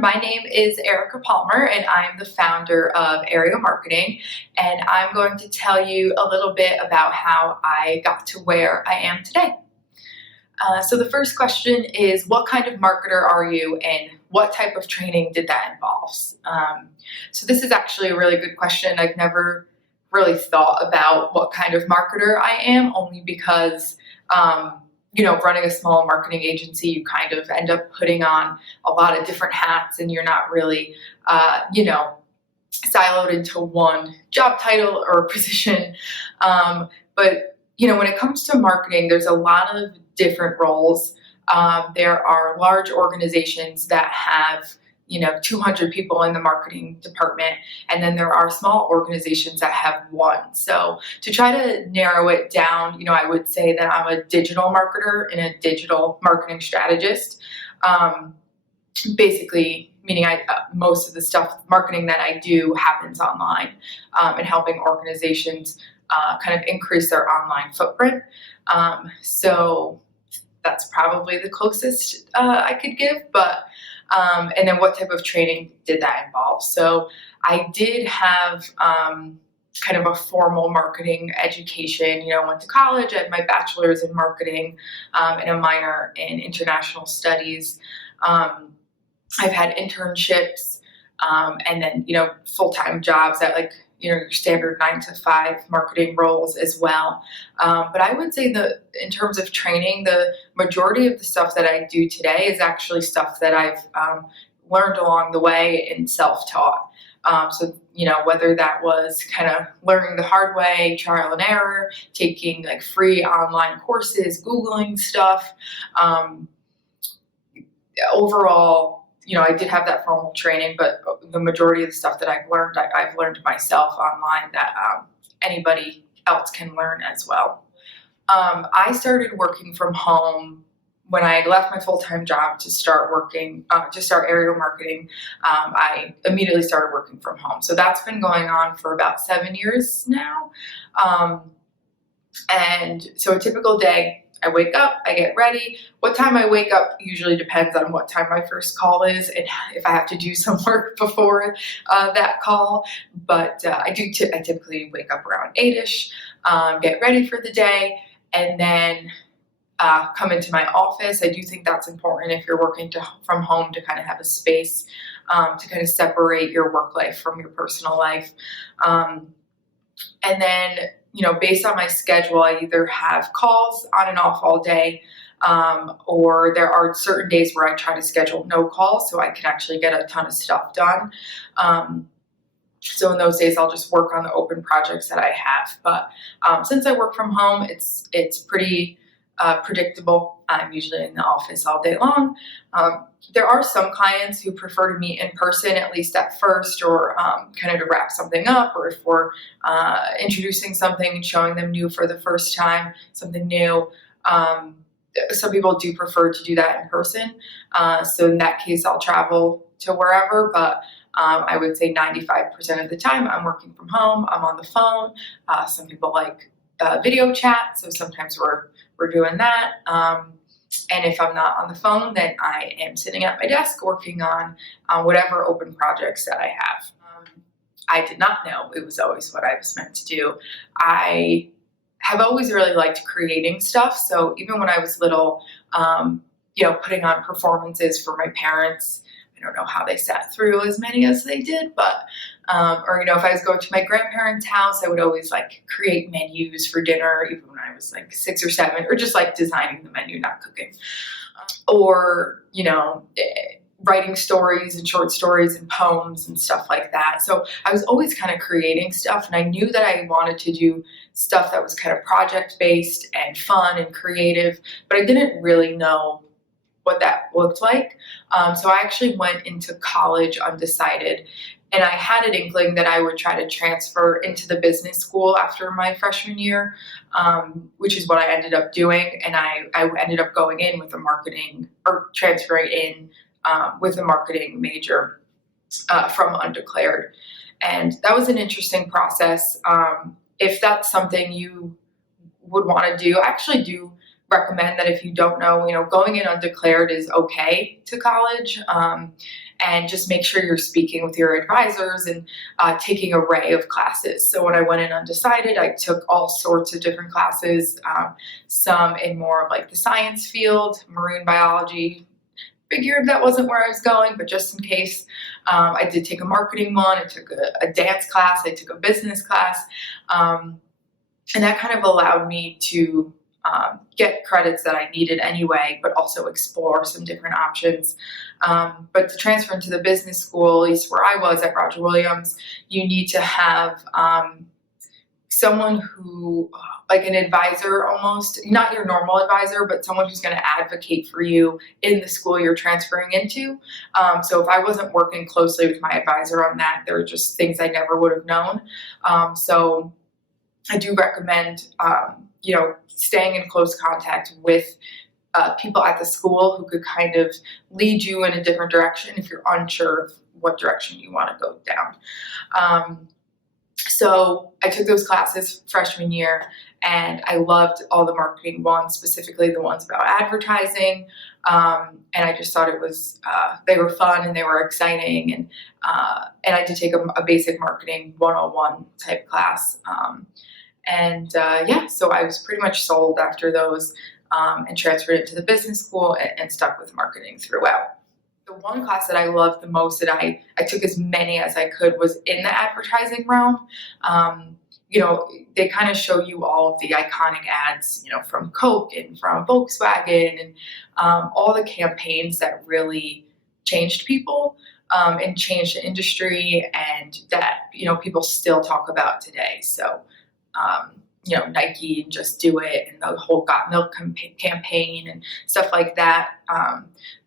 everyone. My name is Erica Palmer and I'm the founder of Aerial Marketing, and I'm going to tell you a little bit about how I got to where I am today. So the first question is, what kind of marketer are you and what type of training did that involve? So this is actually a really good question. I've never really thought about what kind of marketer I am, only because running a small marketing agency, you kind of end up putting on a lot of different hats and you're not really, siloed into one job title or position. But when it comes to marketing, there's a lot of different roles. There are large organizations that have 200 people in the marketing department, and then there are small organizations that have one. So to try to narrow it down, I would say that I'm a digital marketer and a digital marketing strategist. Basically, meaning most of the marketing that I do happens online, and helping organizations kind of increase their online footprint. So that's probably the closest I could give, but and then what type of training did that involve? So I did have kind of a formal marketing education. I went to college. I had my bachelor's in marketing and a minor in international studies. I've had internships and then, full-time jobs at your standard 9-to-5 marketing roles as well. But I would say that in terms of training, the majority of the stuff that I do today is actually stuff that I've learned along the way and self-taught. So, whether that was kind of learning the hard way, trial and error, taking free online courses, Googling stuff. Overall, I did have that formal training, but the majority of the stuff that I've learned myself online that anybody else can learn as well. I started working from home when I left my full-time job to start Aerial Marketing. I immediately started working from home. So that's been going on for about 7 years now. And so a typical day, I wake up, I get ready. What time I wake up usually depends on what time my first call is and if I have to do some work before that call. But I typically wake up around 8-ish, get ready for the day, and then come into my office. I do think that's important if you're working from home to kind of have a space to kind of separate your work life from your personal life. And then based on my schedule, I either have calls on and off all day, or there are certain days where I try to schedule no calls so I can actually get a ton of stuff done. So in those days, I'll just work on the open projects that I have. But since I work from home, it's pretty predictable. I'm usually in the office all day long. There are some clients who prefer to meet in person, at least at first, or kind of to wrap something up, or if we're introducing something and showing them new for the first time, something new. Some people do prefer to do that in person. So in that case, I'll travel to wherever, but I would say 95% of the time I'm working from home. I'm on the phone. Some people like video chat, so sometimes we're doing that. And if I'm not on the phone, then I am sitting at my desk working on whatever open projects that I have. I did not know it was always what I was meant to do. I have always really liked creating stuff. So even when I was little, putting on performances for my parents, I don't know how they sat through as many as they did, but, if I was going to my grandparents' house, I would always create menus for dinner, even when I was 6 or 7, or just designing the menu, not cooking. Or, writing stories and short stories and poems and stuff like that. So I was always kind of creating stuff, and I knew that I wanted to do stuff that was kind of project-based and fun and creative, but I didn't really know what that looked like. So I actually went into college undecided, and I had an inkling that I would try to transfer into the business school after my freshman year, which is what I ended up doing. And I ended up going in with transferring in with a marketing major from undeclared. And that was an interesting process. If that's something you would want to do, I actually do recommend that if you don't know, going in undeclared is okay to college. And just make sure you're speaking with your advisors and taking an array of classes. So when I went in undecided, I took all sorts of different classes, some in more of like the science field, marine biology. Figured that wasn't where I was going, but just in case, I did take a marketing one. I took a dance class. I took a business class. And that kind of allowed me to get credits that I needed anyway, but also explore some different options. But to transfer into the business school, at least where I was at Roger Williams, you need to have someone who, like an advisor almost, not your normal advisor, but someone who's going to advocate for you in the school you're transferring into. So if I wasn't working closely with my advisor on that, there were just things I never would have known. So I do recommend, staying in close contact with people at the school who could kind of lead you in a different direction if you're unsure of what direction you want to go down. So I took those classes freshman year, and I loved all the marketing ones, specifically the ones about advertising. And I just thought it was, they were fun and they were exciting. And I did take a basic marketing 101 type class. So I was pretty much sold after those, and transferred into the business school and stuck with marketing throughout. The one class that I loved the most, that I took as many as I could, was in the advertising realm. They kind of show you all of the iconic ads, from Coke and from Volkswagen, and all the campaigns that really changed people, and changed the industry, and that, people still talk about today. So, Nike and Just Do It, and the whole Got Milk campaign and stuff like that.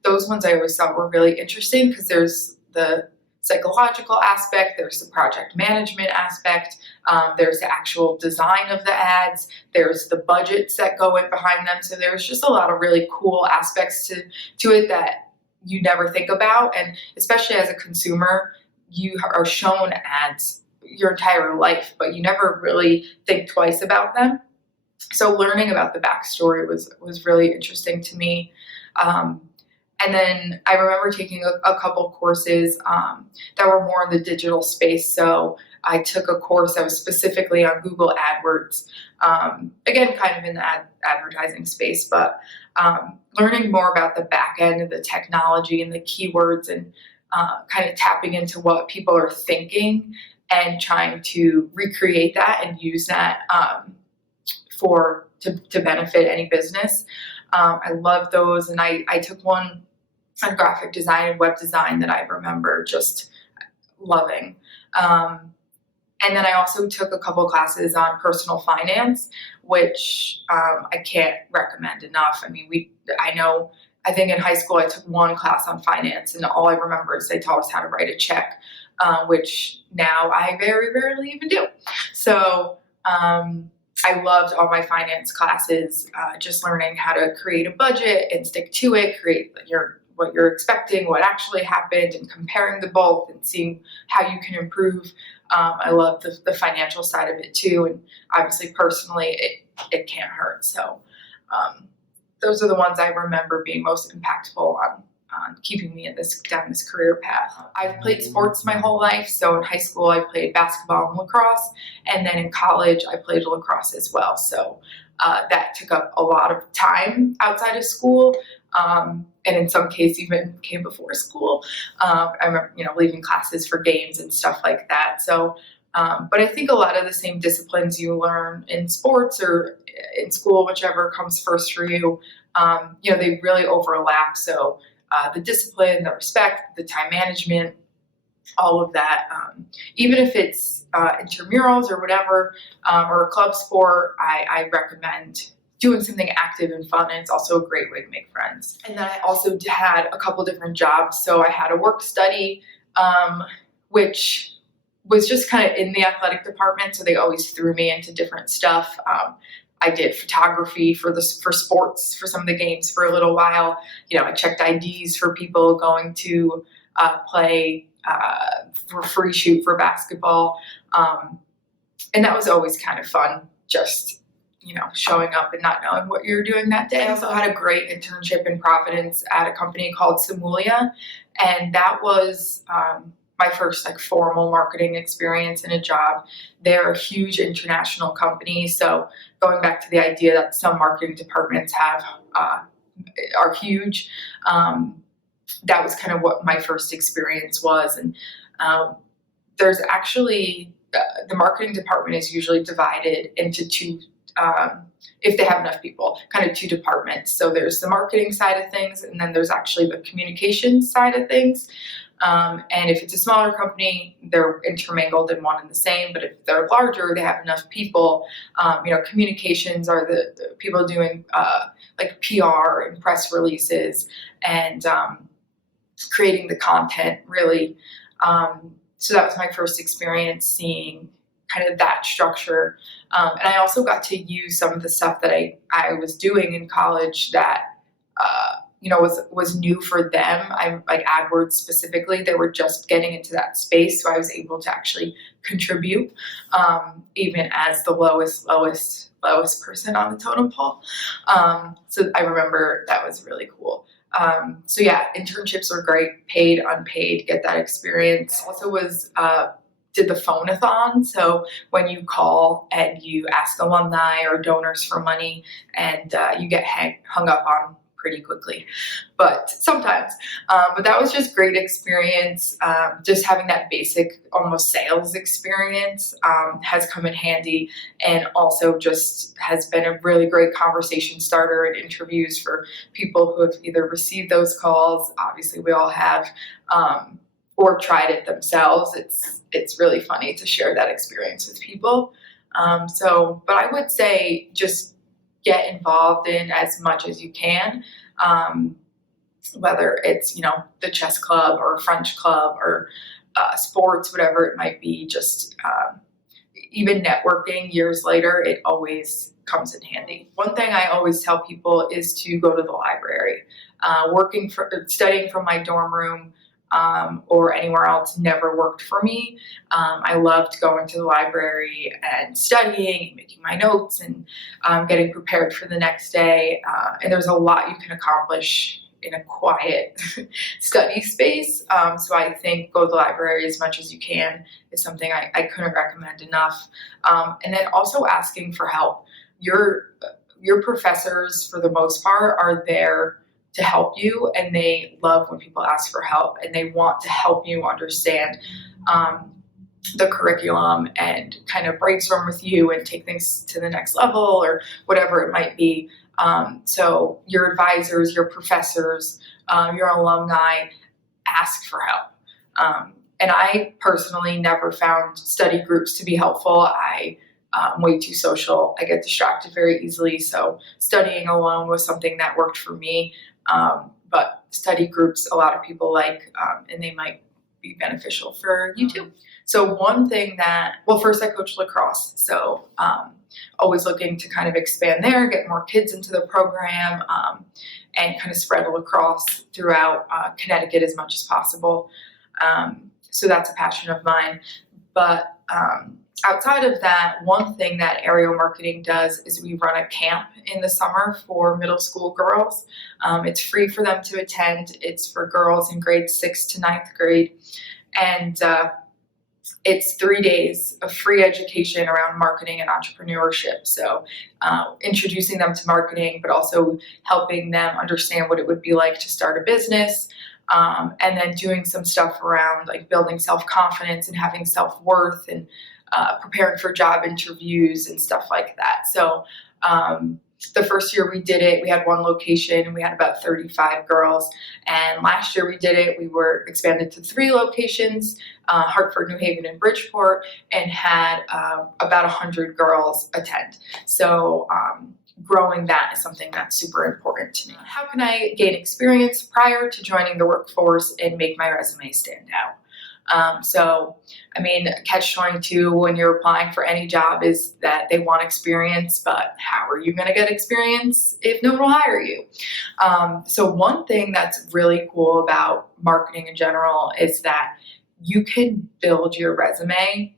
Those ones I always thought were really interesting, because there's the psychological aspect, there's the project management aspect, there's the actual design of the ads, there's the budgets that go in behind them. So there's just a lot of really cool aspects to it that you never think about. And especially as a consumer, you are shown ads your entire life, but you never really think twice about them. So learning about the backstory was really interesting to me. And then I remember taking a couple courses that were more in the digital space. So I took a course that was specifically on Google AdWords, again, kind of in the advertising space, but learning more about the back end of the technology and the keywords, and kind of tapping into what people are thinking and trying to recreate that and use that to benefit any business. I love those, and I took one on graphic design and web design that I remember just loving. And then I also took a couple classes on personal finance, which I can't recommend enough. I mean, I think in high school I took one class on finance, and all I remember is they taught us how to write a check, which now I very rarely even do. So I loved all my finance classes, just learning how to create a budget and stick to it, create what you're expecting, what actually happened, and comparing the both and seeing how you can improve. I love the financial side of it too, and obviously personally it can't hurt. So those are the ones I remember being most impactful on keeping me down this career path. I've played sports my whole life. So in high school, I played basketball and lacrosse. And then in college, I played lacrosse as well. So that took up a lot of time outside of school. And in some cases even came before school. I remember, leaving classes for games and stuff like that. So, but I think a lot of the same disciplines you learn in sports or in school, whichever comes first for you, they really overlap. So the discipline, the respect, the time management, all of that. Even if it's intramurals or whatever, or a club sport, I recommend doing something active and fun, and it's also a great way to make friends. And then I also had a couple different jobs. So I had a work study, which was just kind of in the athletic department, so they always threw me into different stuff. I did photography for sports, for some of the games for a little while. I checked IDs for people going to play for free shoot for basketball. And that was always kind of fun, just showing up and not knowing what you're doing that day. I also had a great internship in Providence at a company called Samulia, and that was my first formal marketing experience in a job. They're a huge international company, so going back to the idea that some marketing departments are huge, that was kind of what my first experience was. And there's actually the marketing department is usually divided into two, if they have enough people, kind of two departments. So there's the marketing side of things, and then there's actually the communications side of things. And if it's a smaller company, they're intermingled in one and the same. But if they're larger, they have enough people. Communications are the people doing PR and press releases and creating the content, really. So that was my first experience seeing kind of that structure. And I also got to use some of the stuff that I was doing in college that was new for them. I'm like AdWords specifically, they were just getting into that space. So I was able to actually contribute, even as the lowest person on the totem pole. So I remember that was really cool. So yeah, internships are great, paid, unpaid, get that experience. Also did the phone-a-thon. So when you call and you ask alumni or donors for money, and you get hung up on pretty quickly, but sometimes. But that was just great experience. Just having that basic, almost sales experience has come in handy, and also just has been a really great conversation starter in interviews for people who have either received those calls, obviously we all have, or tried it themselves. It's really funny to share that experience with people. But I would say just get involved in as much as you can, whether it's, the chess club or French club or sports, whatever it might be. Just even networking years later, it always comes in handy. One thing I always tell people is to go to the library. Studying from my dorm room or anywhere else never worked for me. I loved going to the library and studying and making my notes and getting prepared for the next day. And there's a lot you can accomplish in a quiet study space. So I think go to the library as much as you can is something I couldn't recommend enough. And then also asking for help. Your professors, for the most part, are there to help you, and they love when people ask for help, and they want to help you understand the curriculum and kind of brainstorm with you and take things to the next level or whatever it might be. So your advisors, your professors, your alumni, ask for help. And I personally never found study groups to be helpful. I'm way too social. I get distracted very easily. So studying alone was something that worked for me. But study groups, a lot of people like, and they might be beneficial for you too. So one thing first I coach lacrosse. So always looking to kind of expand there, get more kids into the program, and kind of spread lacrosse throughout Connecticut as much as possible. So that's a passion of mine. But outside of that, one thing that Aerial Marketing does is we run a camp in the summer for middle school girls. It's free for them to attend. It's for girls in grades 6th to 9th grade. And it's 3 days of free education around marketing and entrepreneurship. So introducing them to marketing, but also helping them understand what it would be like to start a business. And then doing some stuff around like building self-confidence and having self-worth and preparing for job interviews and stuff like that. So the first year we did it, we had one location and we had about 35 girls. And last year we did it, we were expanded to 3 locations, Hartford, New Haven, and Bridgeport, and had about 100 girls attend. So growing that is something that's super important to me. How can I gain experience prior to joining the workforce and make my resume stand out? Catch-22 when you're applying for any job is that they want experience, but how are you going to get experience if no one will hire you? So one thing that's really cool about marketing in general is that you can build your resume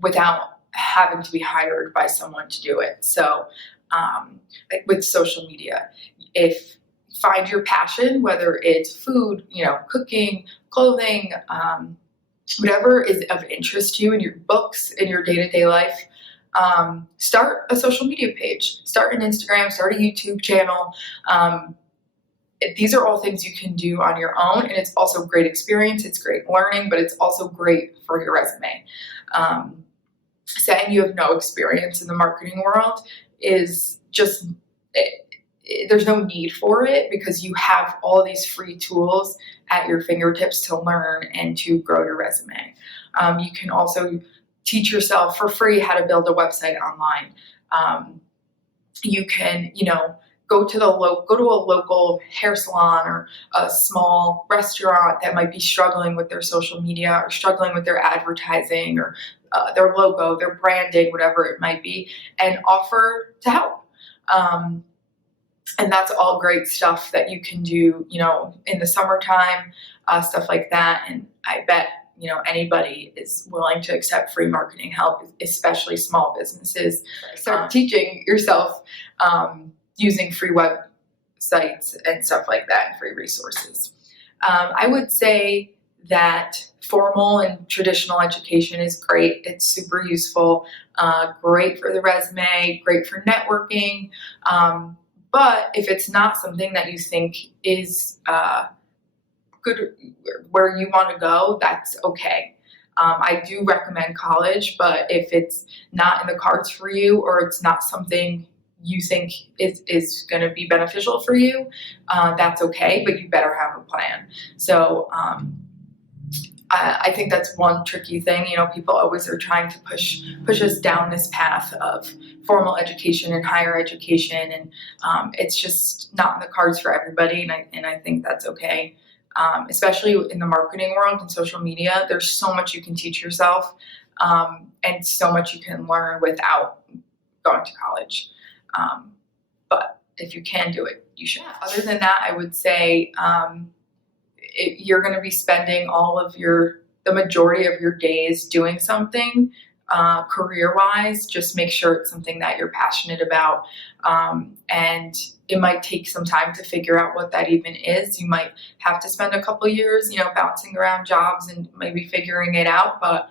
without having to be hired by someone to do it. So like with social media, if find your passion, whether it's food, cooking, clothing, whatever is of interest to you in your books, in your day-to-day life, start a social media page, start an Instagram, start a YouTube channel. These are all things you can do on your own, and it's also great experience, it's great learning, but it's also great for your resume. Saying you have no experience in the marketing world is just, there's no need for it, because you have all these free tools at your fingertips to learn and to grow your resume. You can also teach yourself for free how to build a website online. You can, go to a local hair salon or a small restaurant that might be struggling with their social media or struggling with their advertising or their logo, their branding, whatever it might be, and offer to help. And that's all great stuff that you can do, in the summertime, stuff like that. And I bet, anybody is willing to accept free marketing help, especially small businesses. Start teaching yourself using free websites and stuff like that, and free resources. I would say that formal and traditional education is great. It's super useful, great for the resume, great for networking. But if it's not something that you think is good where you want to go, that's okay. I do recommend college, but if it's not in the cards for you, or it's not something you think is going to be beneficial for you, that's okay, but you better have a plan. So I think that's one tricky thing. People always are trying to push us down this path of formal education and higher education, and it's just not in the cards for everybody, and I think that's okay. Especially in the marketing world and social media, there's so much you can teach yourself, and so much you can learn without going to college. But if you can do it, you should. Other than that, I would say you're going to be spending the majority of your days doing something career-wise. Just make sure it's something that you're passionate about, and it might take some time to figure out what that even is. You might have to spend a couple years, bouncing around jobs and maybe figuring it out, but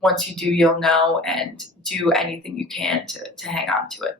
once you do, you'll know, and do anything you can to hang on to it.